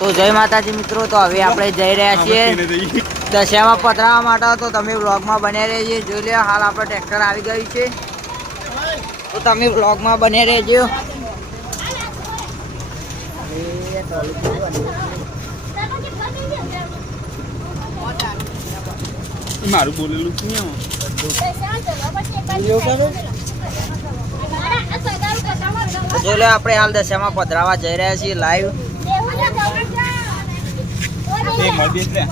તો જય માતાજી મિત્રો, તો હવે આપણે જઈ રહ્યા છીએ દશામાં પધરાવા માટે। તો તમે વ્લોગમાં બન્યા રહેજો। જોઈ લો હાલ આપણે ટ્રેક્ટર આવી ગયું છે, તો તમે વ્લોગમાં બન્યા રહેજો। મારું બોલેલું છે ને જોઈ લો આપણે હાલ દશામાં પધરાવા જઈ રહ્યા છીએ લાઈવ। એ મળી એટલે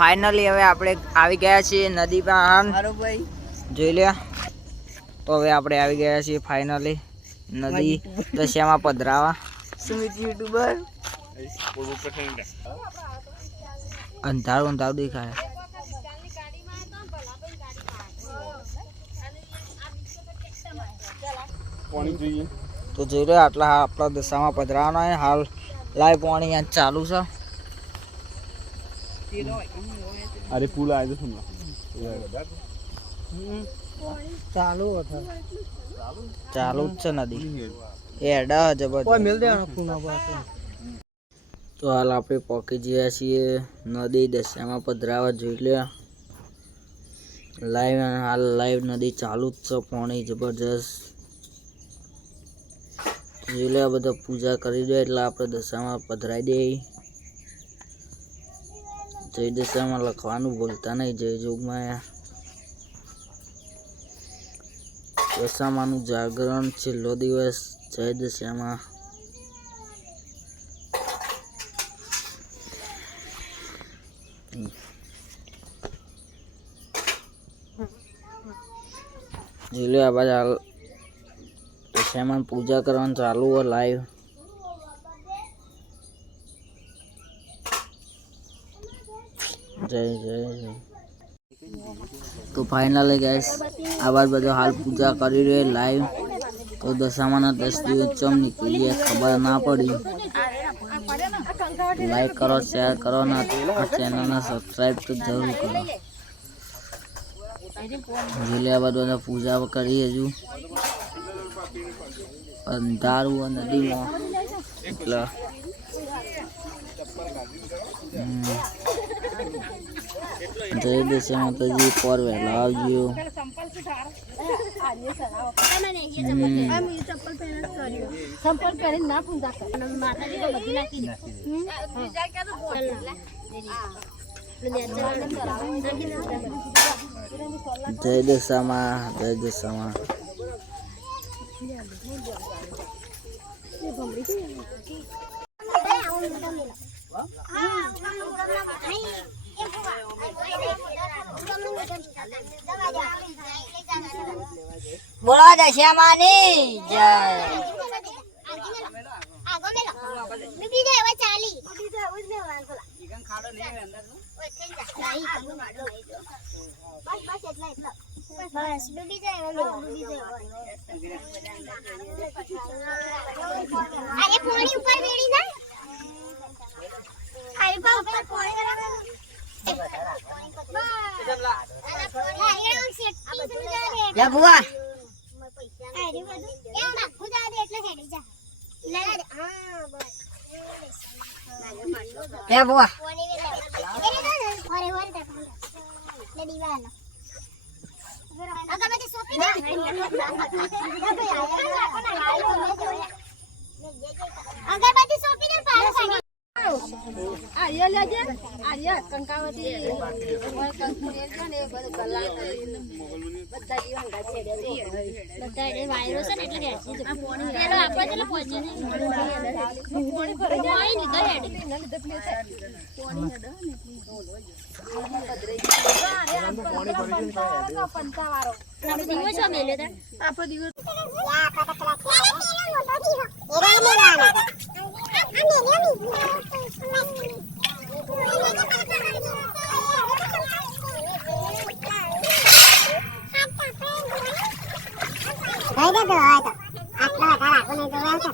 ફાઇનલી હવે આપણે આવી ગયા છીએ નદી પર। જોઈ લે, તો હવે આપણે આવી ગયા છીએ ફાઇનલી નદી દશામાં પધરાવા। સુમિત યુટ્યુબર અંધારું અંધારું દેખાય। પાણી જોઈએ તો જોઈ લો આટલા આપણા દશામાં પધરાવાના હાલ લાઈવ પાણી અહીંયા ચાલુ છે। અરે પુલ આવ્યો છે ચાલુ જ છે નદી એડા જબરદસ્ત। તો હાલ આપણે પહોંચી ગયા છીએ નદી દશામાં પધરાવા। જોઈ લે લાઈવ હાલ લાઈવ નદી ચાલુ જ છે, પાણી જબરજસ્ત। જોઈ લે બધા પૂજા કરી દે એટલે આપણે દશામાં પધરાઈ દઈએ। જય દશામાં લખવાનું ભૂલતા નહીં, જય જોગમાં। દશામાનું જાગરણ છેલ્લો દિવસ, જય દશામાં। જોઈ લો આ બાજુ હાલ દશામાં પૂજા કરવાનું ચાલુ હોય લાઈવ। જય જય જય। તો ફાઇનલી ગાઈસ આ બાદ બધો હાલ પૂજા કરી રહ્યો લાઈવ। તો દશામાના 10 દિવસ ચમ નીકળી ગયા ખબર ના પડી। લાઈક કરો, શેર કરો ને આ ચેનલને સબસ્ક્રાઇબ તો જરૂર કરો। જોઈ આ બધો પૂજા કરી હજુ અંધારું નદીમાં એટલે જય દશા માતાજી પર વહેલા આવજો। જય દશામાં, જય દશામાં। બોલો દશામાની જય। बुआ क्या बुआ Đấy đó rồi, atla ta là con này tôi